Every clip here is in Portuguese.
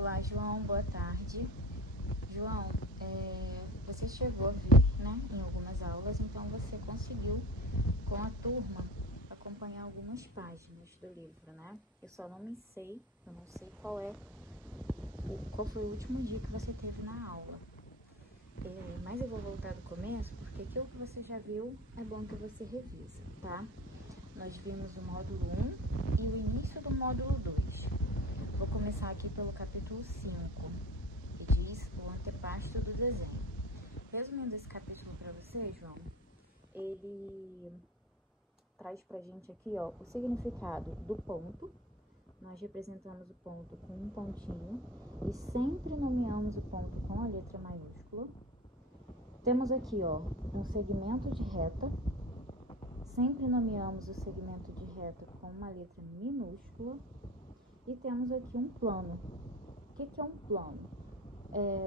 Olá, João, boa tarde. João, você chegou a vir, né, em algumas aulas, então você conseguiu, com a turma, acompanhar algumas páginas do livro, né? Eu não sei qual foi o último dia que você teve na aula. Mas eu vou voltar do começo, porque aquilo que você já viu é bom que você revisa, tá? Nós vimos o módulo 1 e o início do módulo 2. Vou começar aqui pelo capítulo 5, que diz o antepasto do desenho. Resumindo esse capítulo para você, João, ele traz pra gente aqui, ó, o significado do ponto. Nós representamos o ponto com um pontinho e sempre nomeamos o ponto com a letra maiúscula. Temos aqui, ó, um segmento de reta. Sempre nomeamos o segmento de reta com uma letra minúscula. E temos aqui um plano. O que é um plano?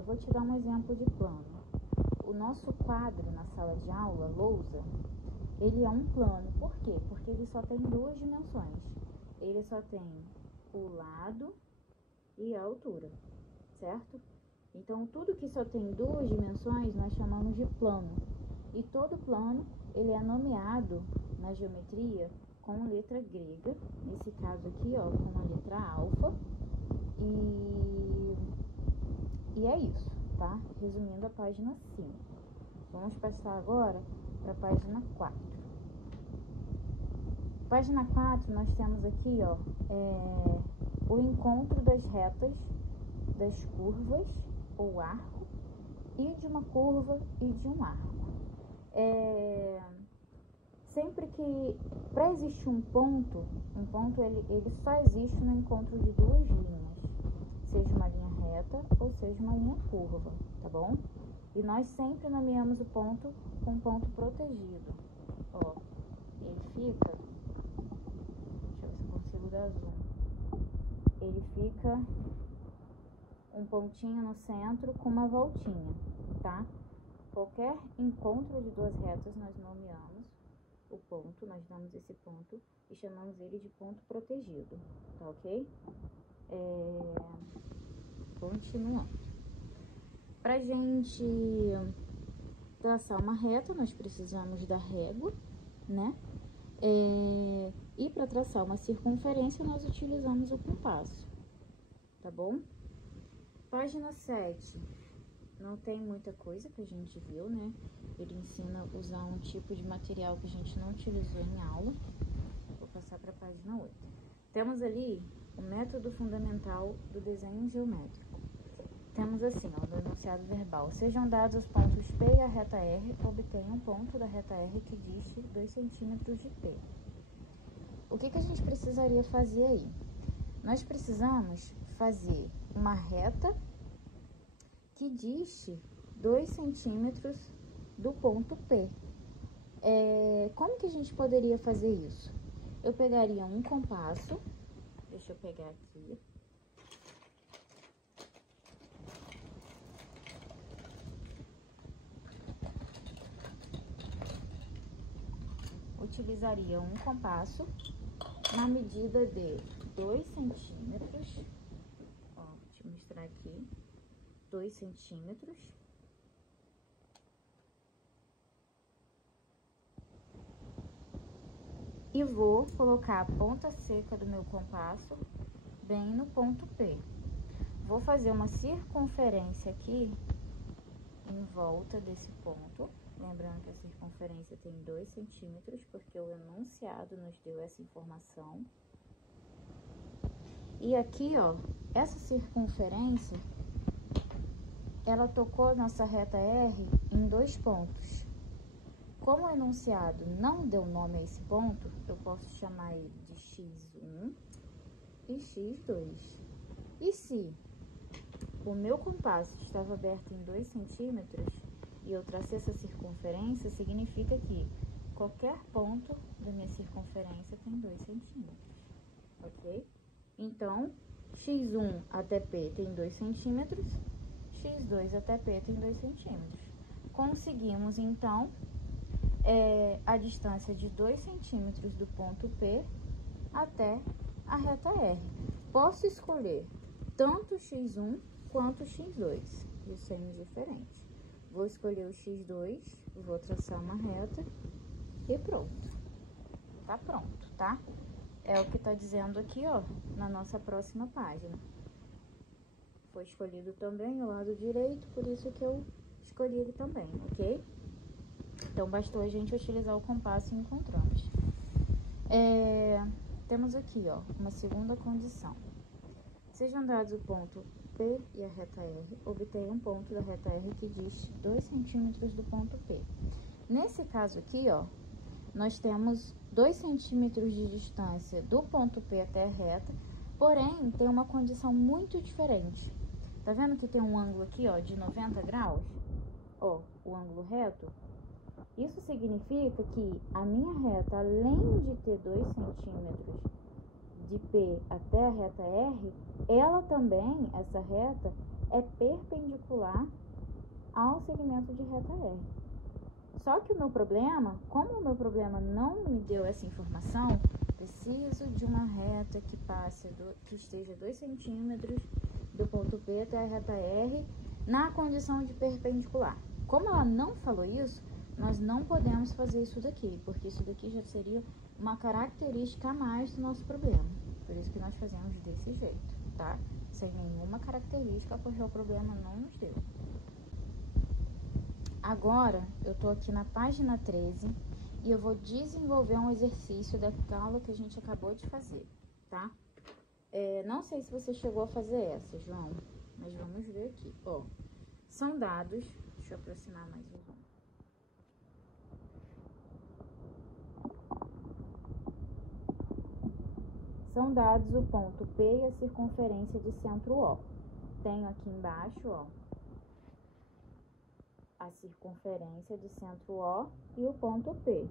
Vou te dar um exemplo de plano. O nosso quadro na sala de aula, lousa, ele é um plano. Por quê? Porque ele só tem duas dimensões. Ele só tem o lado e a altura, certo? Então, tudo que só tem duas dimensões, nós chamamos de plano. E todo plano, ele é nomeado na geometria com letra grega, nesse caso aqui, ó, com a letra alfa. E é isso, tá? Resumindo a página 5. Vamos passar agora para a página 4. Página 4, nós temos aqui, ó, o encontro das retas, das curvas, ou arco, e de uma curva e de um arco. Sempre que, para existir um ponto ele só existe no encontro de duas linhas, seja uma linha reta ou seja uma linha curva, tá bom? E nós sempre nomeamos o ponto com ponto protegido. Ó, ele fica, deixa eu ver se eu consigo dar zoom. Ele fica um pontinho no centro com uma voltinha, tá? Qualquer encontro de duas retas nós nomeamos o ponto, nós damos esse ponto e chamamos ele de ponto protegido, tá ok? Continuando. Pra gente traçar uma reta, nós precisamos da régua, né? E para traçar uma circunferência, nós utilizamos o compasso, tá bom? Página 7. Não tem muita coisa que a gente viu, né? Ele ensina a usar um tipo de material que a gente não utilizou em aula. Vou passar para a página 8. Temos ali o método fundamental do desenho geométrico. Temos assim, ó, no enunciado verbal. Sejam dados os pontos P e a reta R, obtenha um ponto da reta R que diste 2 centímetros de P. O que a gente precisaria fazer aí? Nós precisamos fazer uma reta que diste 2 centímetros do ponto P. Como que a gente poderia fazer isso? Eu pegaria um compasso, deixa eu pegar aqui. Utilizaria um compasso na medida de 2 centímetros. Ó, vou te mostrar aqui. 2 centímetros. E vou colocar a ponta seca do meu compasso bem no ponto P. Vou fazer uma circunferência aqui em volta desse ponto. Lembrando que a circunferência tem 2 centímetros, porque o enunciado nos deu essa informação. E aqui, ó, essa circunferência, ela tocou nossa reta R em 2 pontos. Como o enunciado não deu nome a esse ponto, eu posso chamar ele de X1 e X2. E se o meu compasso estava aberto em 2 centímetros e eu tracei essa circunferência, significa que qualquer ponto da minha circunferência tem 2 centímetros, ok? Então, X1 até P tem 2 centímetros, X2 até P tem 2 centímetros. Conseguimos, então, a distância de 2 centímetros do ponto P até a reta R. Posso escolher tanto x1 quanto x2, de seios diferentes. Vou escolher o x2, vou traçar uma reta e pronto. Tá pronto, tá? É o que tá dizendo aqui, ó, na nossa próxima página. Foi escolhido também o lado direito, por isso que eu escolhi ele também, ok? Então, bastou a gente utilizar o compasso e encontramos. Temos aqui, ó, uma segunda condição. Sejam dados o ponto P e a reta R, obtenha um ponto da reta R que diste 2 centímetros do ponto P. Nesse caso aqui, ó, nós temos 2 centímetros de distância do ponto P até a reta, porém, tem uma condição muito diferente. Tá vendo que tem um ângulo aqui, ó, de 90 graus? Ó, o ângulo reto. Isso significa que a minha reta, além de ter 2 centímetros de P até a reta R, ela também, essa reta, é perpendicular ao segmento de reta R. Só que o meu problema, como o meu problema não me deu essa informação, preciso de uma reta que passe, que esteja 2 centímetros do ponto P até a reta R, na condição de perpendicular. Como ela não falou isso, nós não podemos fazer isso daqui, porque isso daqui já seria uma característica a mais do nosso problema. Por isso que nós fazemos desse jeito, tá? Sem nenhuma característica, porque o problema não nos deu. Agora, eu tô aqui na página 13 e eu vou desenvolver um exercício daquela aula que a gente acabou de fazer, tá? Não sei se você chegou a fazer essa, João, mas vamos ver aqui. Ó, são dados, deixa eu aproximar mais o zoom. São dados o ponto P e a circunferência de centro O. Tenho aqui embaixo, ó, a circunferência de centro O e o ponto P.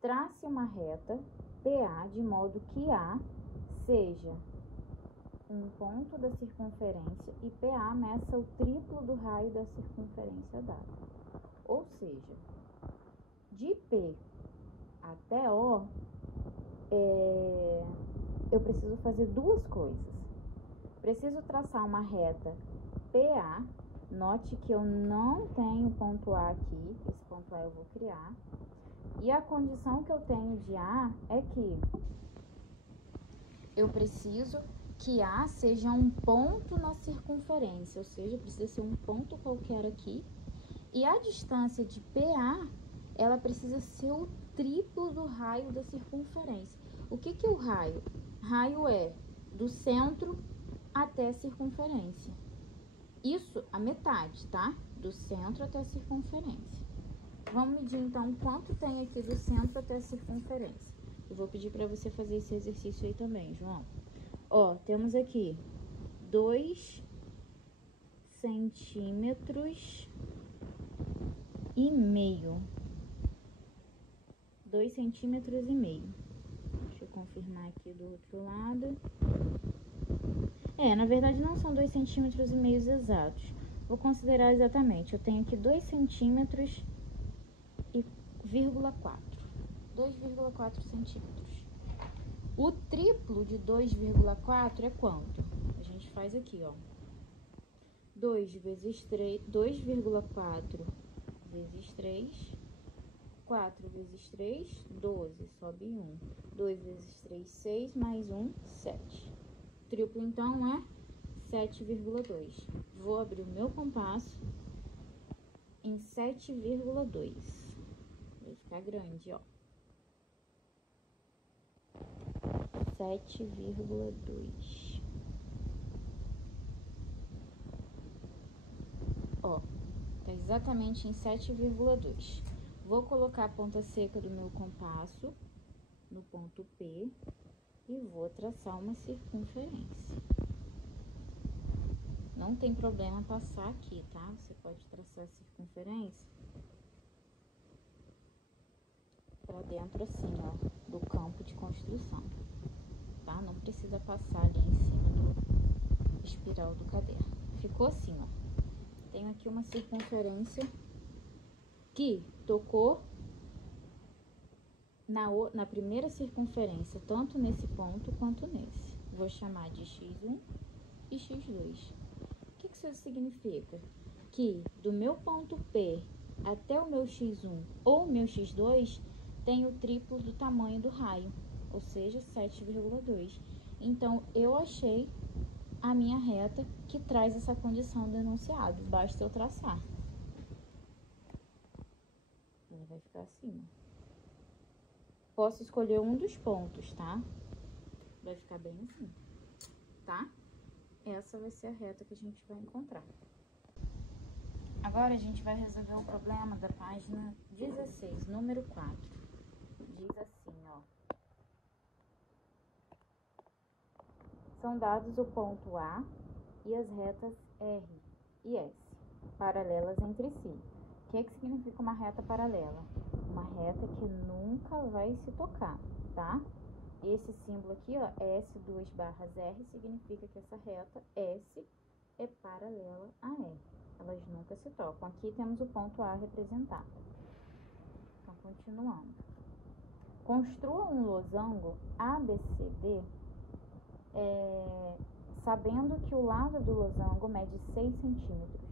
Trace uma reta PA de modo que A seja um ponto da circunferência e PA meça o triplo do raio da circunferência dada. Ou seja, de P até O, eu preciso fazer duas coisas. Preciso traçar uma reta PA, note que eu não tenho ponto A aqui, esse ponto A eu vou criar. E a condição que eu tenho de A é que eu preciso que A seja um ponto na circunferência, ou seja, precisa ser um ponto qualquer aqui. E a distância de PA, ela precisa ser o triplo do raio da circunferência. O que é o raio? Raio é do centro até a circunferência. Isso a metade, tá? Do centro até a circunferência. Vamos medir então quanto tem aqui do centro até a circunferência. Eu vou pedir para você fazer esse exercício aí também, João. Ó, temos aqui 2 centímetros e meio. 2 centímetros e meio. Deixa eu confirmar aqui do outro lado. Na verdade não são 2 centímetros e meio exatos. Vou considerar exatamente. Eu tenho aqui 2 centímetros e 2,4 centímetros. O triplo de 2,4 é quanto? A gente faz aqui, ó. 2 vezes 3, 2,4 vezes 3, 4 vezes 3, 12, sobe 1. 2 vezes 3, 6, mais 1, 7. Triplo, então, é 7,2. Vou abrir o meu compasso em 7,2. Vai ficar grande, ó. 7,2. Ó, tá exatamente em 7,2. Vou colocar a ponta seca do meu compasso no ponto P e vou traçar uma circunferência. Não tem problema passar aqui, tá? Você pode traçar a circunferência pra dentro assim, ó, do campo de construção, tá? Não precisa passar ali em cima do espiral do caderno. Ficou assim, ó. Tenho aqui uma circunferência que tocou na primeira circunferência, tanto nesse ponto quanto nesse. Vou chamar de x1 e x2. O que isso significa? Que do meu ponto P até o meu x1 ou o meu x2 tem o triplo do tamanho do raio, ou seja, 7,2. Então, eu achei a minha reta que traz essa condição do enunciado. Basta eu traçar. Ela vai ficar assim. Posso escolher um dos pontos, tá? Vai ficar bem assim, tá? Essa vai ser a reta que a gente vai encontrar. Agora, a gente vai resolver o problema da página 16, número 4. Diz assim, ó. São dados o ponto A e as retas R e S, paralelas entre si. O que significa uma reta paralela? Uma reta que nunca vai se tocar, tá? Esse símbolo aqui, ó, S2/R, significa que essa reta S é paralela a R. Elas nunca se tocam. Aqui temos o ponto A representado. Então, continuando. Construa um losango ABCD, sabendo que o lado do losango mede 6 centímetros,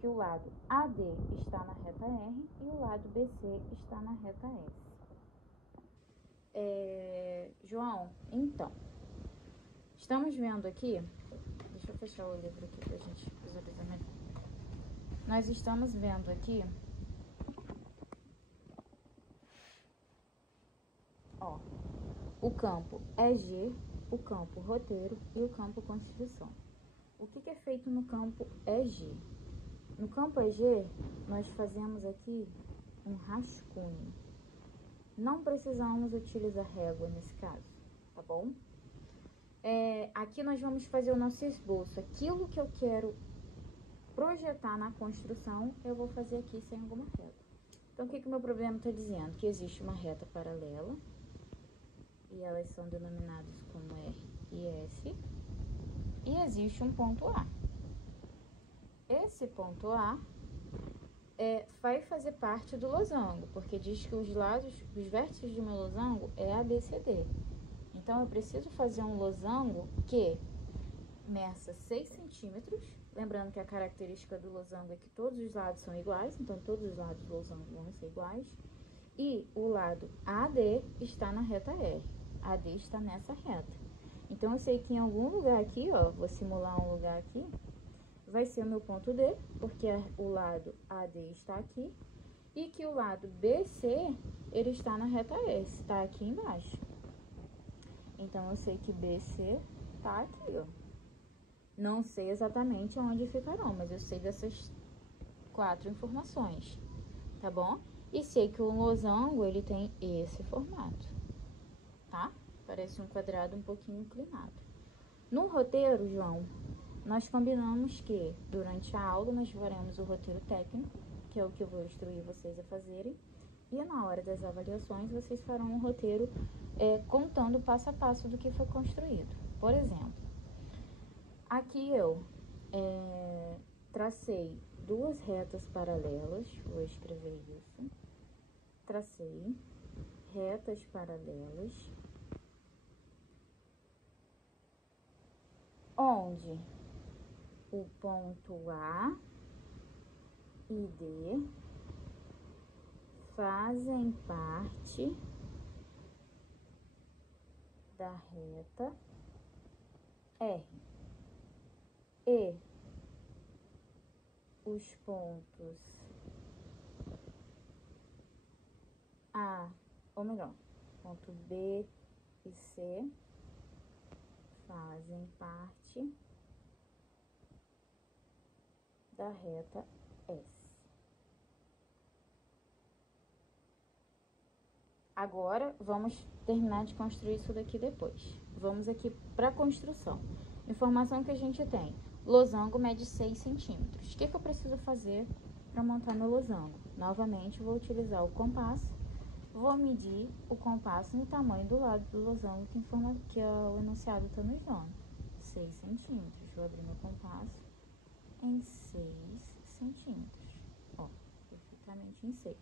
que o lado AD está na reta R e o lado BC está na reta S. João, então, estamos vendo aqui, deixa eu fechar o livro aqui pra gente visualizar melhor. Nós estamos vendo aqui, ó, o campo EG, o campo roteiro e o campo construção. O que é feito no campo EG? No campo EG, nós fazemos aqui um rascunho. Não precisamos utilizar régua nesse caso, tá bom? Aqui nós vamos fazer o nosso esboço. Aquilo que eu quero projetar na construção, eu vou fazer aqui sem alguma régua. Então, o que o meu problema está dizendo? Que existe uma reta paralela, e elas são denominadas como R e S, e existe um ponto A. Esse ponto A vai fazer parte do losango, porque diz que os vértices do meu losango é ABCD. Então, eu preciso fazer um losango que meça 6 centímetros, lembrando que a característica do losango é que todos os lados são iguais, então todos os lados do losango vão ser iguais, e o lado AD está na reta R, AD está nessa reta. Então, eu sei que em algum lugar aqui, ó, vou simular um lugar aqui, vai ser o meu ponto D, porque o lado AD está aqui, e que o lado BC, ele está na reta S, está aqui embaixo. Então, eu sei que BC tá aqui, ó. Não sei exatamente onde ficarão, mas eu sei dessas 4 informações, tá bom? E sei que o losango, ele tem esse formato, tá? Parece um quadrado um pouquinho inclinado. No roteiro, João, nós combinamos que durante a aula nós faremos o roteiro técnico, que é o que eu vou instruir vocês a fazerem, e na hora das avaliações vocês farão um roteiro contando passo a passo do que foi construído. Por exemplo, aqui eu tracei 2 retas paralelas, vou escrever isso, tracei retas paralelas, onde o ponto A e D fazem parte da reta R. E os pontos A, ou melhor, ponto B e C fazem parte da reta S. Agora, vamos terminar de construir isso daqui depois. Vamos aqui para a construção. Informação que a gente tem. Losango mede 6 centímetros. O que eu preciso fazer para montar meu losango? Novamente, vou utilizar o compasso. Vou medir o compasso no tamanho do lado do losango que o enunciado está nos dando. 6 centímetros. Vou abrir meu compasso em 6 centímetros. Ó, perfeitamente em 6.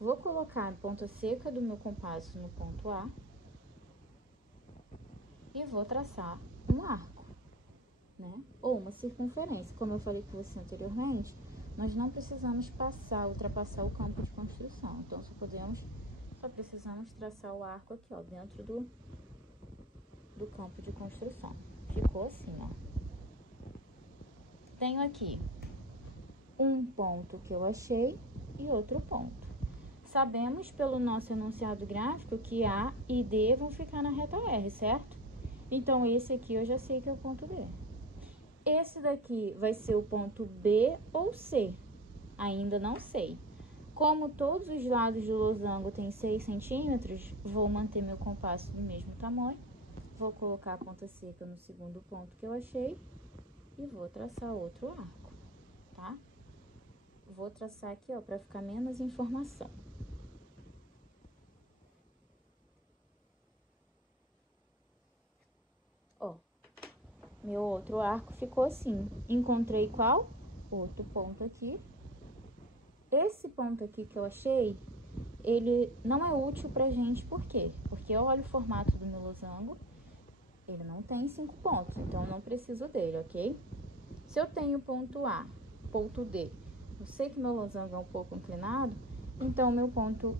Vou colocar a ponta seca do meu compasso no ponto A e vou traçar um arco, né? Ou uma circunferência. Como eu falei com você anteriormente, nós não precisamos ultrapassar o campo de construção. Então, só precisamos traçar o arco aqui, ó, dentro do campo de construção. Ficou assim, ó. Tenho aqui um ponto que eu achei e outro ponto. Sabemos pelo nosso enunciado gráfico que A e D vão ficar na reta R, certo? Então, esse aqui eu já sei que é o ponto D. Esse daqui vai ser o ponto B ou C? Ainda não sei. Como todos os lados do losango têm 6 centímetros, vou manter meu compasso do mesmo tamanho. Vou colocar a ponta seca no segundo ponto que eu achei e vou traçar outro arco, tá? Vou traçar aqui, ó, para ficar menos informação. Ó, meu outro arco ficou assim. Encontrei qual? Outro ponto aqui. Esse ponto aqui que eu achei, ele não é útil pra gente, por quê? Porque eu olho o formato do meu losango, ele não tem 5 pontos, então eu não preciso dele, ok? Se eu tenho ponto A, ponto D, eu sei que meu losango é um pouco inclinado, então meu ponto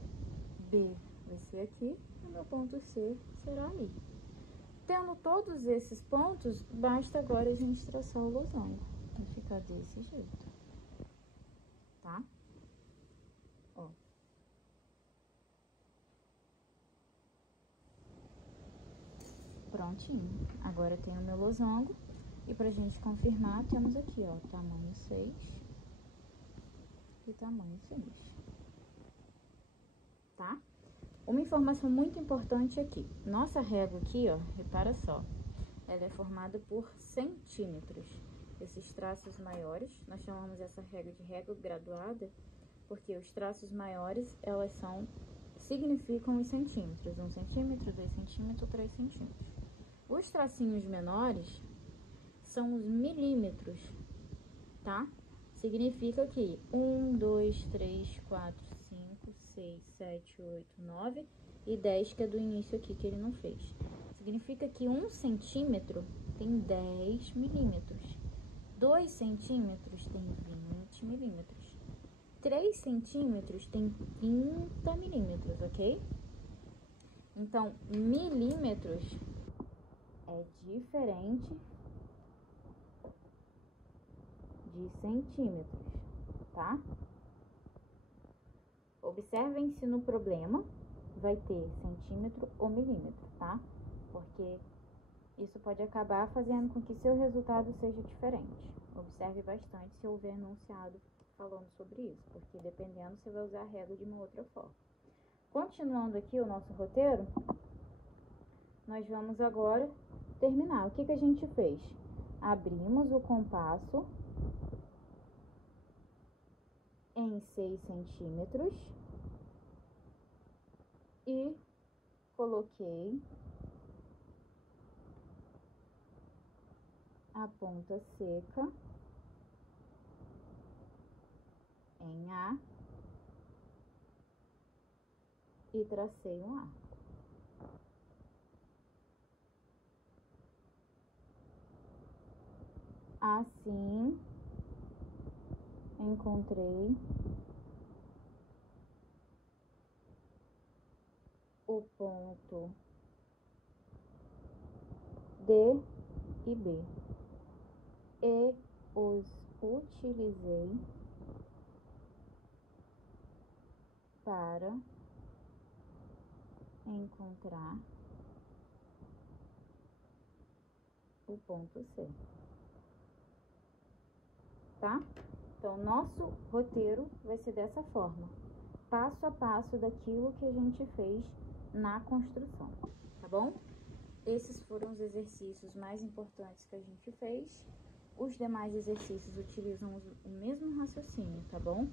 B vai ser aqui e meu ponto C será aí. Tendo todos esses pontos, basta agora a gente traçar o losango. Vai ficar desse jeito, tá? Ó. Prontinho. Agora tem o meu losango. E pra gente confirmar, temos aqui, ó, tamanho 6 e tamanho 6. Tá? Uma informação muito importante aqui. Nossa régua aqui, ó, repara só. Ela é formada por centímetros. Esses traços maiores, nós chamamos essa régua de régua graduada, porque os traços maiores, significam os centímetros. 1 centímetro, 2 centímetros, 3 centímetros. Os tracinhos menores são os milímetros, tá? Significa que 1, 2, 3, 4, 5, 6, 7, 8, 9 e 10, que é do início aqui, que ele não fez. Significa que 1 centímetro tem 10 milímetros. 2 centímetros tem 20 milímetros. 3 centímetros tem 30 milímetros, ok? Então, milímetros é diferente de centímetros, tá? Observem se no problema vai ter centímetro ou milímetro, tá? Porque isso pode acabar fazendo com que seu resultado seja diferente. Observe bastante se houver enunciado falando sobre isso, porque dependendo você vai usar a régua de uma outra forma. Continuando aqui o nosso roteiro, nós vamos agora terminar. O que que a gente fez? Abrimos o compasso em 6 centímetros e coloquei a ponta seca em A e tracei um arco. Assim, encontrei o ponto D e B e os utilizei para encontrar o ponto C, tá? Então, nosso roteiro vai ser dessa forma, passo a passo daquilo que a gente fez na construção, tá bom? Esses foram os exercícios mais importantes que a gente fez. Os demais exercícios utilizam o mesmo raciocínio, tá bom?